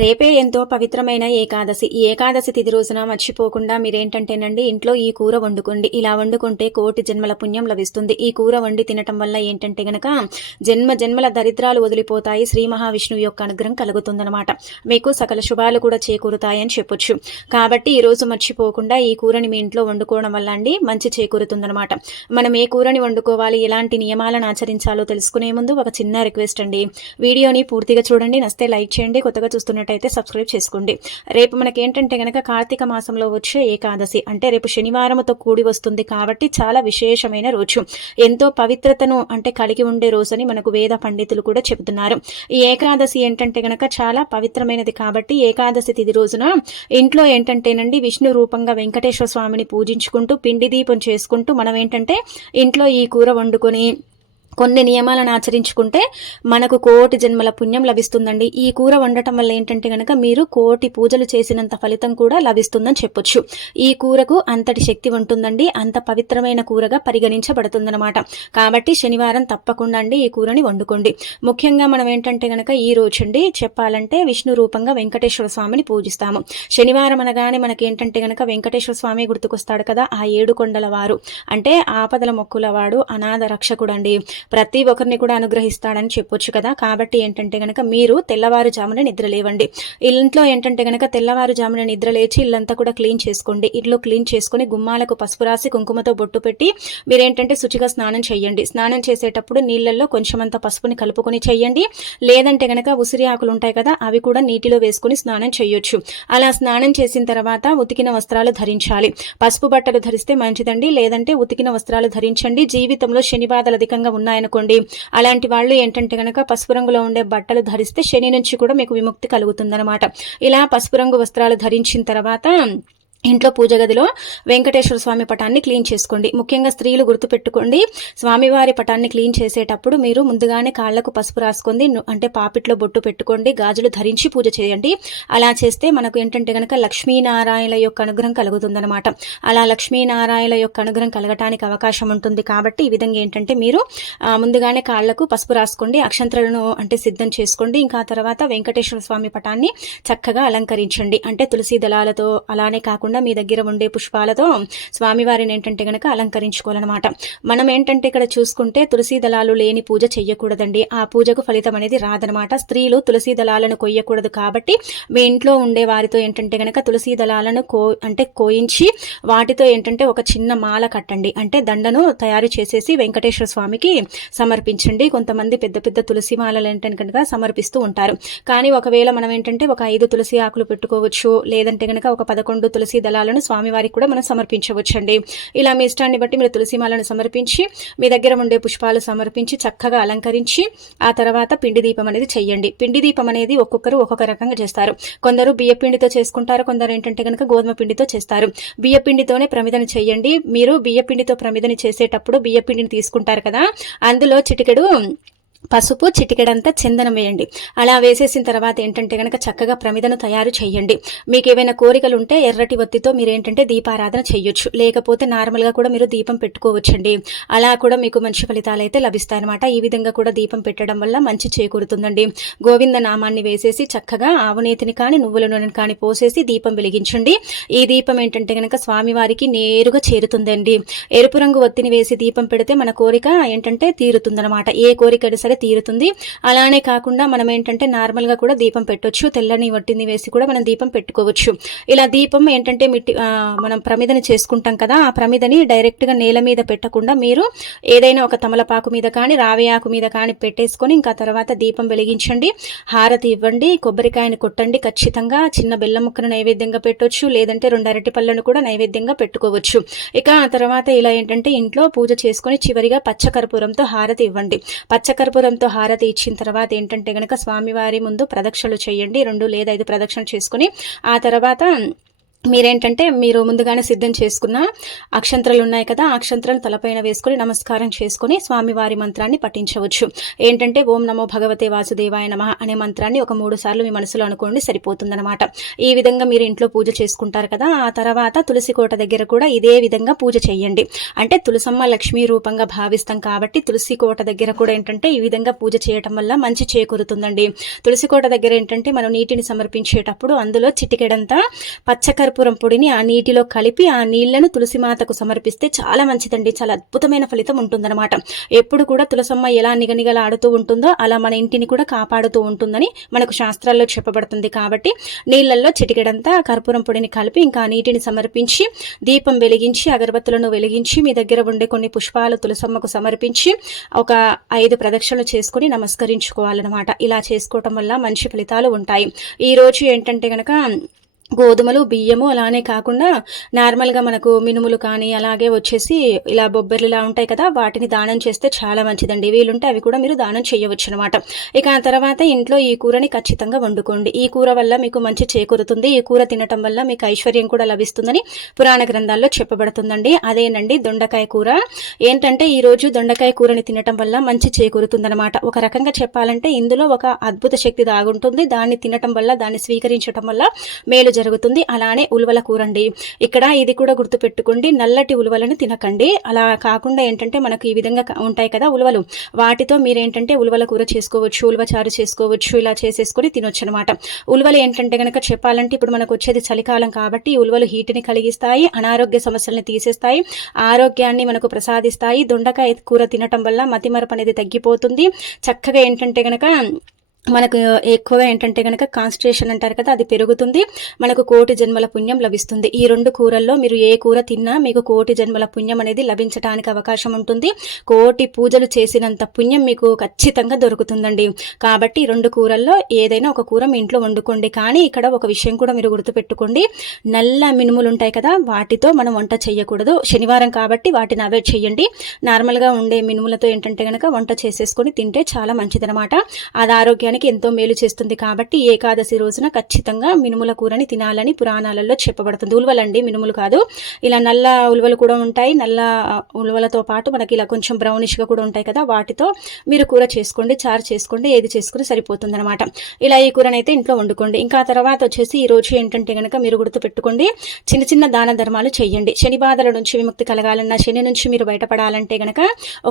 రేపే ఎంతో పవిత్రమైన ఏకాదశి. ఈ ఏకాదశి తిథి రోజున మర్చిపోకుండా మీరేంటంటేనండి ఇంట్లో ఈ కూర వండుకోండి. ఇలా వండుకుంటే కోటి జన్మల పుణ్యం లభిస్తుంది. ఈ కూర వండి తినటం వల్ల ఏంటంటే గనక జన్మ జన్మల దరిద్రాలు వదిలిపోతాయి. శ్రీ మహావిష్ణువు యొక్క అనుగ్రహం కలుగుతుందనమాట మీకు సకల శుభాలు కూడా చేకూరుతాయని చెప్పొచ్చు. కాబట్టి ఈ రోజు మర్చిపోకుండా ఈ కూరని మీ ఇంట్లో వండుకోవడం వల్ల అండి మంచి చేకూరుతుందనమాట మనం ఏ కూరని వండుకోవాలి ఎలాంటి నియమాలను ఆచరించాలో తెలుసుకునే ముందు ఒక చిన్న రిక్వెస్ట్ అండి. వీడియోని పూర్తిగా చూడండి. నస్తే లైక్ చేయండి. కొత్తగా చేసుకున్నట్టయితే సబ్స్క్రైబ్ చేసుకోండి. రేపు మనకి ఏంటంటే గనక కార్తీక మాసంలో వచ్చే ఏకాదశి అంటే రేపు శనివారంతో కూడి వస్తుంది కాబట్టి చాలా విశేషమైన రోజు. ఎంతో పవిత్రతను అంటే కలిగి ఉండే రోజని మనకు వేద పండితులు కూడా చెబుతున్నారు. ఈ ఏకాదశి ఏంటంటే గనక చాలా పవిత్రమైనది కాబట్టి ఏకాదశి తిది రోజున ఇంట్లో ఏంటంటేనండి విష్ణు రూపంగా వెంకటేశ్వర స్వామిని పూజించుకుంటూ పిండి దీపం చేసుకుంటూ మనం ఏంటంటే ఇంట్లో ఈ కూర వండుకొని కొన్ని నియమాలను ఆచరించుకుంటే మనకు కోటి జన్మల పుణ్యం లభిస్తుందండి. ఈ కూర వండటం వల్ల ఏంటంటే కనుక మీరు కోటి పూజలు చేసినంత ఫలితం కూడా లభిస్తుందని చెప్పొచ్చు. ఈ కూరకు అంతటి శక్తి ఉంటుందండి. అంత పవిత్రమైన కూరగా పరిగణించబడుతుందన్నమాట. కాబట్టి శనివారం తప్పకుండా అండి ఈ కూరని వండుకోండి. ముఖ్యంగా మనం ఏంటంటే కనుక ఈ రోజు అండి చెప్పాలంటే విష్ణు రూపంగా వెంకటేశ్వర స్వామిని పూజిస్తాము. శనివారం అనగానే మనకి ఏంటంటే కనుక వెంకటేశ్వర స్వామి గుర్తుకొస్తాడు కదా ఆ ఏడు కొండల వారు. అంటే ఆపదల మొక్కుల వాడు అనాథ రక్షకుడు అండి ప్రతి ఒక్కరిని కూడా అనుగ్రహిస్తాడని చెప్పొచ్చు కదా. కాబట్టి ఏంటంటే కనుక మీరు తెల్లవారుజామున నిద్ర లేవండి ఇంట్లో ఏంటంటే కనుక తెల్లవారుజామున నిద్ర లేచి ఇల్లంతా కూడా క్లీన్ చేసుకోండి. ఇల్లు క్లీన్ చేసుకుని గుమ్మాలకు పసుపు రాసి కుంకుమతో బొట్టు పెట్టి మీరేంటంటే శుచిగా స్నానం చేయండి. స్నానం చేసేటప్పుడు నీళ్ళల్లో కొంచెమంత పసుపుని కలుపుకొని చేయండి. లేదంటే గనక ఉసిరి ఆకులు ఉంటాయి కదా అవి కూడా నీటిలో వేసుకుని స్నానం చేయొచ్చు. అలా స్నానం చేసిన తర్వాత ఉతికిన వస్త్రాలు ధరించాలి. పసుపు బట్టలు ధరిస్తే మంచిదండి. లేదంటే ఉతికిన వస్త్రాలు ధరించండి. జీవితంలో శని బాధలు అధికంగా ఉన్నాయనుకోండి అలాంటి వాళ్ళు ఏంటంటే కనుక పసుపు రంగులో ఉండే బట్టలు ధరిస్తే శని నుంచి కూడా మీకు విముక్తి కలుగుతుందనమాట ఇలా పసుపు రంగు వస్త్రాలు ధరించిన తర్వాత ఇంట్లో పూజ గదిలో వెంకటేశ్వర స్వామి పటాన్ని క్లీన్ చేసుకోండి. ముఖ్యంగా స్త్రీలు గుర్తుపెట్టుకోండి. స్వామివారి పటాన్ని క్లీన్ చేసేటప్పుడు మీరు ముందుగానే కాళ్ళకు పసుపు రాసుకుంది అంటే పాపిట్లో బొట్టు పెట్టుకోండి. గాజులు ధరించి పూజ చేయండి. అలా చేస్తే మనకు ఏంటంటే కనుక లక్ష్మీనారాయణ యొక్క అనుగ్రహం కలుగుతుందనమాట అలా లక్ష్మీనారాయణ యొక్క అనుగ్రహం కలగటానికి అవకాశం ఉంటుంది. కాబట్టి ఈ విధంగా ఏంటంటే మీరు ముందుగానే కాళ్ళకు పసుపు రాసుకోండి. అక్షంతలను అంటే సిద్ధం చేసుకోండి. ఇంకా తర్వాత వెంకటేశ్వర స్వామి పటాన్ని చక్కగా అలంకరించండి. అంటే తులసి దళాలతో అలానే కాకుండా కాకుండా మీ దగ్గర ఉండే పుష్పాలతో స్వామివారిని ఏంటంటే గనక అలంకరించుకోవాలన్నమాట. మనం ఏంటంటే ఇక్కడ చూసుకుంటే తులసి దళాలు లేని పూజ చెయ్యకూడదండి. ఆ పూజకు ఫలితం అనేది రాదనమాట స్త్రీలు తులసి దళాలను కొయ్యకూడదు కాబట్టి మీ ఇంట్లో ఉండే వారితో ఏంటంటే గనక తులసి దళాలను కో అంటే కోయించి వాటితో ఏంటంటే ఒక చిన్న మాల కట్టండి. అంటే దండను తయారు చేసేసి వెంకటేశ్వర స్వామికి సమర్పించండి. కొంతమంది పెద్ద పెద్ద తులసి మాలలు ఏంటంటే కనుక సమర్పిస్తూ ఉంటారు. కానీ ఒకవేళ మనం ఏంటంటే ఒక ఐదు తులసి ఆకులు పెట్టుకోవచ్చు. లేదంటే కనుక ఒక పదకొండు తులసి దళాలను స్వామివారికి కూడా మనం సమర్పించవచ్చండి. ఇలా మీ ఇష్టాన్ని బట్టి మీరు తులసిమాలను సమర్పించి మీ దగ్గర ఉండే పుష్పాలు సమర్పించి చక్కగా అలంకరించి ఆ తర్వాత పిండి దీపం అనేది చెయ్యండి. పిండి దీపం అనేది ఒక్కొక్కరు ఒక్కొక్క రకంగా చేస్తారు. కొందరు బియ్య పిండితో చేసుకుంటారు కొందరు ఏంటంటే కనుక గోధుమ పిండితో చేస్తారు. బియ్య పిండితోనే ప్రమిదను చేయండి మీరు బియ్య పిండితో ప్రమిదని చేసేటప్పుడు బియ్య పిండిని తీసుకుంటారు కదా అందులో చిటికెడు పసుపు చిటికెడంతా చందనం వేయండి. అలా వేసేసిన తర్వాత ఏంటంటే కనుక చక్కగా ప్రమిదను తయారు చేయండి. మీకు ఏవైనా కోరికలు ఉంటే ఎర్రటి ఒత్తితో మీరు ఏంటంటే దీపారాధన చేయొచ్చు. లేకపోతే నార్మల్గా కూడా మీరు దీపం పెట్టుకోవచ్చండి. అలా కూడా మీకు మంచి ఫలితాలు అయితే లభిస్తాయన్నమాట. ఈ విధంగా కూడా దీపం పెట్టడం వల్ల మంచి చేకూరుతుందండి. గోవింద నామాన్ని వేసేసి చక్కగా ఆవునేతిని కానీ నువ్వుల నూనెని కానీ పోసేసి దీపం వెలిగించండి. ఈ దీపం ఏంటంటే కనుక స్వామివారికి నేరుగా చేరుతుందండి. ఎరుపు రంగు ఒత్తిని వేసి దీపం పెడితే మన కోరిక ఏంటంటే తీరుతుందనమాట ఏ కోరిక సరే కూడా తీరుతుంది. అలానే కాకుండా మనం ఏంటంటే నార్మల్గా కూడా దీపం పెట్టొచ్చు. తెల్లని వట్టిని వేసి కూడా మనం దీపం పెట్టుకోవచ్చు. ఇలా దీపం ఏంటంటే మిట్టి మనం ప్రమిదని చేసుకుంటాం కదా ఆ ప్రమిదని డైరెక్ట్గా నేల మీద పెట్టకుండా మీరు ఏదైనా ఒక తమలపాకు మీద కానీ రావి ఆకు మీద కానీ పెట్టేసుకొని ఇంకా తర్వాత దీపం వెలిగించండి. హారతి ఇవ్వండి. కొబ్బరికాయని కొట్టండి. ఖచ్చితంగా చిన్న బెల్లం ముక్కను నైవేద్యంగా పెట్టవచ్చు లేదంటే రెండు అరటి పళ్ళను కూడా నైవేద్యంగా పెట్టుకోవచ్చు. ఇక ఆ తర్వాత ఇలా ఏంటంటే ఇంట్లో పూజ చేసుకొని చివరిగా పచ్చకర్పూరంతో హారతి ఇవ్వండి. పచ్చకర్పూరం కర్పూరంతో హారతి ఇచ్చిన తర్వాత ఏంటంటే గనక స్వామివారి ముందు ప్రదక్షిణలు చేయండి. రెండు లేదా ఐదు ప్రదక్షిణలు చేసుకుని ఆ తర్వాత మీరేంటంటే మీరు ముందుగానే సిద్ధం చేసుకున్న అక్షంత్రాలు ఉన్నాయి కదా అక్షంతరాలు తలపైన వేసుకొని నమస్కారం చేసుకొని స్వామివారి మంత్రాన్ని పఠించవచ్చు. ఏంటంటే ఓం నమో భగవతే వాసుదేవాయ నమ అనే మంత్రాన్ని ఒక మూడు సార్లు మీ మనసులో అనుకోండి సరిపోతుందన్నమాట. ఈ విధంగా మీరు ఇంట్లో పూజ చేసుకుంటారు కదా ఆ తర్వాత తులసి కోట దగ్గర కూడా ఇదే విధంగా పూజ చేయండి. అంటే తులసమ్మ లక్ష్మీ రూపంగా భావిస్తాం కాబట్టి తులసి కోట దగ్గర కూడా ఏంటంటే ఈ విధంగా పూజ చేయటం వల్ల మంచి చేకూరుతుందండి. తులసి కోట దగ్గర ఏంటంటే మనం నీటిని సమర్పించేటప్పుడు అందులో చిటికెడంతా కర్పూరం పొడిని ఆ నీటిలో కలిపి ఆ నీళ్ళను తులసిమాతకు సమర్పిస్తే చాలా మంచిదండి. చాలా అద్భుతమైన ఫలితం ఉంటుందన్నమాట. ఎప్పుడు కూడా తులసమ్మ ఎలా నిగనిగలాడుతూ ఉంటుందో అలా మన ఇంటిని కూడా కాపాడుతూ ఉంటుందని మనకు శాస్త్రాల్లో చెప్పబడుతుంది కాబట్టి నీళ్ళలో చిటికెడంతా కర్పూరం పొడిని కలిపి ఇంకా నీటిని సమర్పించి దీపం వెలిగించి అగరబత్తులను వెలిగించి మీ దగ్గర ఉండే కొన్ని పుష్పాలు తులసమ్మకు సమర్పించి ఒక ఐదు ప్రదక్షిణలు చేసుకుని నమస్కరించుకోవాలన్నమాట. ఇలా చేసుకోవటం వల్ల మంచి ఫలితాలు ఉంటాయి. ఈ రోజు ఏంటంటే గనక గోధుమలు బియ్యము అలానే కాకుండా నార్మల్గా మనకు మినుములు కానీ అలాగే వచ్చేసి ఇలా బొబ్బర్లు ఇలా ఉంటాయి కదా వాటిని దానం చేస్తే చాలా మంచిదండి. వీలుంటే అవి కూడా మీరు దానం చేయవచ్చు అనమాట ఇక ఆ తర్వాత ఇంట్లో ఈ కూరని ఖచ్చితంగా వండుకోండి. ఈ కూర వల్ల మీకు మంచి చేకూరుతుంది. ఈ కూర తినటం వల్ల మీకు ఐశ్వర్యం కూడా లభిస్తుందని పురాణ గ్రంథాల్లో చెప్పబడుతుందండి. అదేనండి దొండకాయ కూర. ఏంటంటే ఈరోజు దొండకాయ కూరని తినటం వల్ల మంచి చేకూరుతుందనమాట. ఒక రకంగా చెప్పాలంటే ఇందులో ఒక అద్భుత శక్తి దాగుంటుంది. దాన్ని తినటం వల్ల దాన్ని స్వీకరించటం వల్ల మేలు జరుగుతుంది. అలానే ఉలువల కూరండి. ఇక్కడ ఇది కూడా గుర్తుపెట్టుకోండి. నల్లటి ఉలువలను తినకండి. అలా కాకుండా ఏంటంటే మనకు ఈ విధంగా ఉంటాయి కదా ఉలువలు. వాటితో మీరు ఏంటంటే ఉలువల కూర చేసుకోవచ్చు ఉలువ చారు చేసుకోవచ్చు ఇలా చేసేసుకొని తినొచ్చు అనమాట ఉలువలు ఏంటంటే కనుక చెప్పాలంటే ఇప్పుడు మనకు వచ్చేది చలికాలం కాబట్టి ఉలువలు హీట్ని కలిగిస్తాయి అనారోగ్య సమస్యలను తీసేస్తాయి ఆరోగ్యాన్ని మనకు ప్రసాదిస్తాయి. దొండకాయ కూర తినటం వల్ల మతిమరపు అనేది తగ్గిపోతుంది. చక్కగా ఏంటంటే కనుక మనకు ఎక్కువగా ఏంటంటే కనుక కాన్స్ట్రేషన్ అంటారు కదా అది పెరుగుతుంది. మనకు కోటి జన్మల పుణ్యం లభిస్తుంది. ఈ రెండు కూరల్లో మీరు ఏ కూర తిన్నా మీకు కోటి జన్మల పుణ్యం అనేది లభించడానికి అవకాశం ఉంటుంది. కోటి పూజలు చేసినంత పుణ్యం మీకు ఖచ్చితంగా దొరుకుతుందండి. కాబట్టి రెండు కూరల్లో ఏదైనా ఒక కూర మీ ఇంట్లో వండుకోండి. కానీ ఇక్కడ ఒక విషయం కూడా మీరు గుర్తుపెట్టుకోండి. నల్ల మినుములు ఉంటాయి కదా వాటితో మనం వంట చేయకూడదు. శనివారం కాబట్టి వాటిని అవాయిడ్ చేయండి. నార్మల్గా ఉండే మినుములతో ఏంటంటే కనుక వంట చేసేసుకొని తింటే చాలా మంచిదనమాట అది ఆరోగ్యాన్ని శరీరానికి ఎంతో మేలు చేస్తుంది కాబట్టి ఏకాదశి రోజున ఖచ్చితంగా మినుముల కూరని తినాలని పురాణాలలో చెప్పబడుతుంది. ఉల్వలండి మినుములు కాదు. ఇలా నల్ల ఉల్వలు కూడా ఉంటాయి. నల్ల ఉల్వలతో పాటు మనకి ఇలా కొంచెం బ్రౌనిష్గా కూడా ఉంటాయి కదా వాటితో మీరు కూర చేసుకోండి చారు చేసుకోండి ఏది చేసుకుని సరిపోతుంది అనమాట ఇలా ఈ కూరని అయితే ఇంట్లో వండుకోండి. ఇంకా తర్వాత వచ్చేసి ఈ రోజు ఏంటంటే కనుక మీరు గుర్తుపెట్టుకోండి చిన్న చిన్న దాన ధర్మాలు చేయండి శని బాధల నుంచి విముక్తి కలగాలన్నా శని నుంచి మీరు బయటపడాలంటే గనక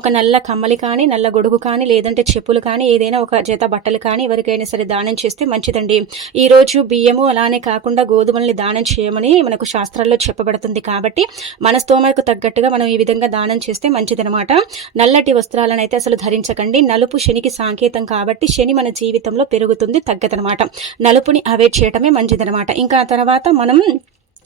ఒక నల్ల కమ్మలి కానీ నల్ల గొడుగు కానీ లేదంటే చెప్పులు కానీ ఏదైనా ఒక జత బట్టలు కానీ కానీ ఎవరికైనా సరే దానం చేస్తే మంచిదండి. ఈ రోజు బియ్యము అలానే కాకుండా గోధుమల్ని దానం చేయమని మనకు శాస్త్రాల్లో చెప్పబడుతుంది కాబట్టి మన స్తోమకు తగ్గట్టుగా మనం ఈ విధంగా దానం చేస్తే మంచిదనమాట నల్లటి వస్త్రాలను అయితే అసలు ధరించకండి. నలుపు శనికి సాంకేతం కాబట్టి శని మన జీవితంలో పెరుగుతుంది తగ్గదనమాట నలుపుని అవాయిడ్ చేయటమే మంచిదనమాట ఇంకా తర్వాత మనం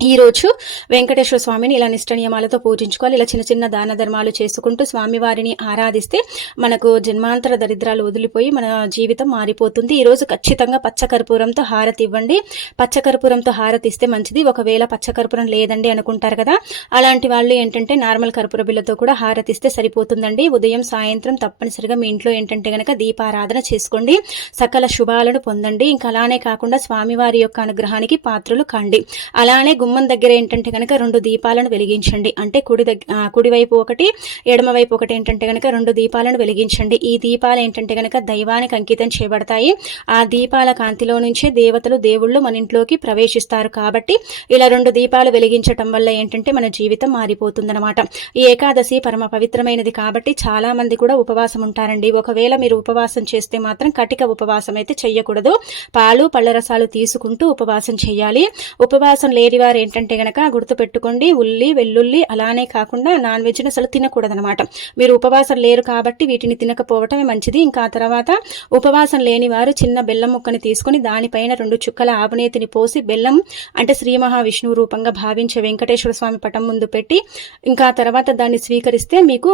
ఈరోజు వెంకటేశ్వర స్వామిని ఇలా నిష్ట నియమాలతో పూజించుకోవాలి. ఇలా చిన్న చిన్న దాన ధర్మాలు చేసుకుంటూ స్వామివారిని ఆరాధిస్తే మనకు జన్మాంతర దరిద్రాలు వదిలిపోయి మన జీవితం మారిపోతుంది. ఈరోజు ఖచ్చితంగా పచ్చకర్పూరంతో హారతి ఇవ్వండి. పచ్చకర్పూరంతో హారతి ఇస్తే మంచిది. ఒకవేళ పచ్చకర్పూరం లేదండి అనుకుంటారు కదా అలాంటి వాళ్ళు ఏంటంటే నార్మల్ కర్పూర బిల్లతో కూడా హారతి ఇస్తే సరిపోతుందండి. ఉదయం సాయంత్రం తప్పనిసరిగా మీ ఇంట్లో ఏంటంటే కనుక దీపారాధన చేసుకోండి. సకల శుభాలను పొందండి. ఇంకా అలానే కాకుండా స్వామివారి యొక్క అనుగ్రహానికి పాత్రలు కండి. అలానే గుమ్మం దగ్గర ఏంటంటే కనుక రెండు దీపాలను వెలిగించండి. అంటే కుడి దగ్గర కుడివైపు ఒకటి ఎడమవైపు ఒకటి ఏంటంటే కనుక రెండు దీపాలను వెలిగించండి. ఈ దీపాలు ఏంటంటే కనుక దైవానికి అంకితం చేయబడతాయి. ఆ దీపాల కాంతిలో నుంచే దేవతలు దేవుళ్ళు మన ఇంట్లోకి ప్రవేశిస్తారు కాబట్టి ఇలా రెండు దీపాలు వెలిగించటం వల్ల ఏంటంటే మన జీవితం మారిపోతుందన్నమాట. ఈ ఏకాదశి పరమ పవిత్రమైనది కాబట్టి చాలా మంది కూడా ఉపవాసం ఉంటారండి. ఒకవేళ మీరు ఉపవాసం చేస్తే మాత్రం కటిక ఉపవాసం అయితే చెయ్యకూడదు. పాలు పళ్ళరసాలు తీసుకుంటూ ఉపవాసం చేయాలి. ఉపవాసం లేని ఒకసారి ఏంటంటే గనక గుర్తుపెట్టుకోండి ఉల్లి వెల్లుల్లి అలానే కాకుండా నాన్ వెజ్ని అసలు తినకూడదనమాట మీరు ఉపవాసం లేరు కాబట్టి వీటిని తినకపోవటమే మంచిది. ఇంకా తర్వాత ఉపవాసం లేని వారు చిన్న బెల్లం ముక్కని తీసుకొని దానిపైన రెండు చుక్కల ఆవునేతిని పోసి బెల్లం అంటే శ్రీ మహావిష్ణువు రూపంగా భావించే వెంకటేశ్వర స్వామి పటం ముందు పెట్టి ఇంకా తర్వాత దాన్ని స్వీకరిస్తే మీకు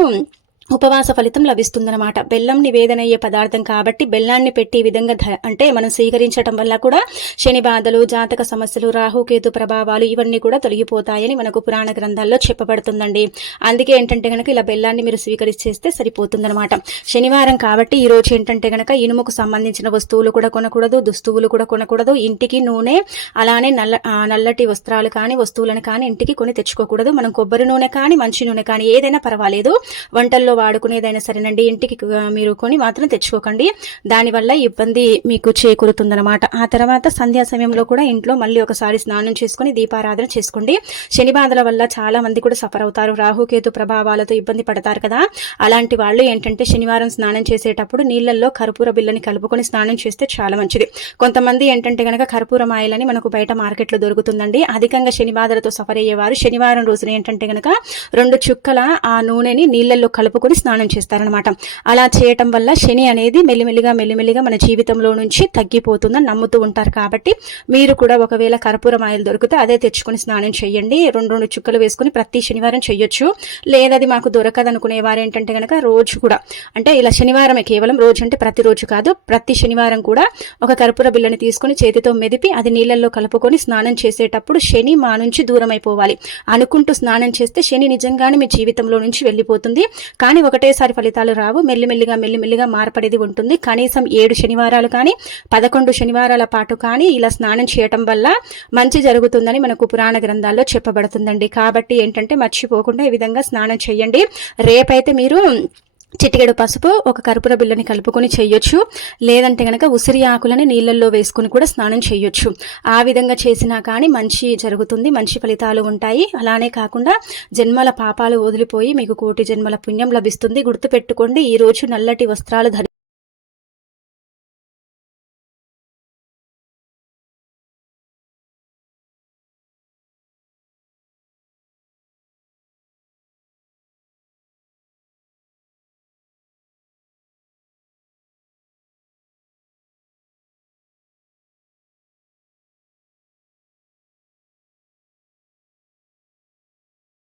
ఉపవాస ఫలితం లభిస్తుందన్నమాట. బెల్లం నివేదనయ్యే పదార్థం కాబట్టి బెల్లాన్ని పెట్టి ఈ విధంగా అంటే మనం స్వీకరించడం వల్ల కూడా శని బాధలు జాతక సమస్యలు రాహుకేతు ప్రభావాలు ఇవన్నీ కూడా తొలగిపోతాయని మనకు పురాణ గ్రంథాల్లో చెప్పబడుతుందండి. అందుకే ఏంటంటే కనుక ఇలా బెల్లాన్ని మీరు స్వీకరిచేస్తే సరిపోతుందన్నమాట. శనివారం కాబట్టి ఈ రోజు ఏంటంటే కనుక ఇనుముకు సంబంధించిన వస్తువులు కూడా కొనకూడదు దుస్తువులు కూడా కొనకూడదు. ఇంటికి నూనె అలానే నల్ల నల్లటి వస్త్రాలు కానీ వస్తువులను కానీ ఇంటికి కొని తెచ్చుకోకూడదు. మనం కొబ్బరి నూనె కానీ మంచి నూనె కానీ ఏదైనా పర్వాలేదు. వంటల్లో వాడుకునేదైనా సరేనండి. ఇంటికి మీరు కొని మాత్రం తెచ్చుకోకండి. దానివల్ల ఇబ్బంది మీకు చేకూరుతుందనమాట ఆ తర్వాత సంధ్యా సమయంలో కూడా ఇంట్లో మళ్ళీ ఒకసారి స్నానం చేసుకుని దీపారాధన చేసుకోండి. శని బాధల వల్ల చాలా మంది కూడా సఫర్ అవుతారు. రాహుకేతు ప్రభావాలతో ఇబ్బంది పడతారు కదా. అలాంటి వాళ్ళు ఏంటంటే శనివారం స్నానం చేసేటప్పుడు నీళ్ళల్లో కర్పూర బిల్లని కలుపుకొని స్నానం చేస్తే చాలా మంచిది. కొంతమంది ఏంటంటే గనక కర్పూరం ఆయిల్ మనకు బయట మార్కెట్లో దొరుకుతుందండి. అధికంగా శని బాధలతో సఫర్ అయ్యేవారు శనివారం రోజున ఏంటంటే గనక రెండు చుక్కల ఆ నూనెని నీళ్ళల్లో కలుపుకొని స్నానం చేస్తారనమాట అలా చేయటం వల్ల శని అనేది మెల్లిమెల్లిగా మెల్లిమెల్లిగా మన జీవితంలో నుంచి తగ్గిపోతుందని నమ్ముతూ ఉంటారు కాబట్టి మీరు కూడా ఒకవేళ కర్పూరం ఆయిల్ దొరికితే అదే తెచ్చుకొని స్నానం చేయండి. రెండు రెండు చుక్కలు వేసుకుని ప్రతి శనివారం చేయొచ్చు. లేదా అది మాకు దొరకదు అనుకునే వారు ఏంటంటే కనుక రోజు కూడా అంటే ఇలా శనివారమే కేవలం రోజు అంటే ప్రతిరోజు కాదు. ప్రతి శనివారం కూడా ఒక కర్పూర బిల్లని తీసుకొని చేతితో మెదిపి అది నీళ్ళల్లో కలుపుకొని స్నానం చేసేటప్పుడు శని మా నుంచి దూరం అయిపోవాలి అనుకుంటూ స్నానం చేస్తే శని నిజంగానే మీ జీవితంలో నుంచి వెళ్ళిపోతుంది. కానీ కానీ ఒకటేసారి ఫలితాలు రావు. మెల్లిమెల్లిగా మెల్లిమెల్లిగా మార్పడేది ఉంటుంది. కనీసం ఏడు శనివారాలు కానీ పదకొండు శనివారాల పాటు కానీ ఇలా స్నానం చేయటం వల్ల మంచి జరుగుతుందని మనకు పురాణ గ్రంథాల్లో చెప్పబడుతుందండి. కాబట్టి ఏంటంటే మర్చిపోకుండా ఈ విధంగా స్నానం చేయండి. రేపైతే మీరు చిటికెడు పసుపు ఒక కర్పూర బిళ్ళని కలుపుకొని చేయొచ్చు. లేదంటే గనక ఉసిరి ఆకులని నీళ్ళల్లో వేసుకుని కూడా స్నానం చేయొచ్చు. ఆ విధంగా చేసినా కానీ మంచి జరుగుతుంది మంచి ఫలితాలు ఉంటాయి. అలానే కాకుండా జన్మల పాపాలు వదిలిపోయి మీకు కోటి జన్మల పుణ్యం లభిస్తుంది. గుర్తుపెట్టుకోండి ఈ రోజు నల్లటి వస్త్రాలు ధరి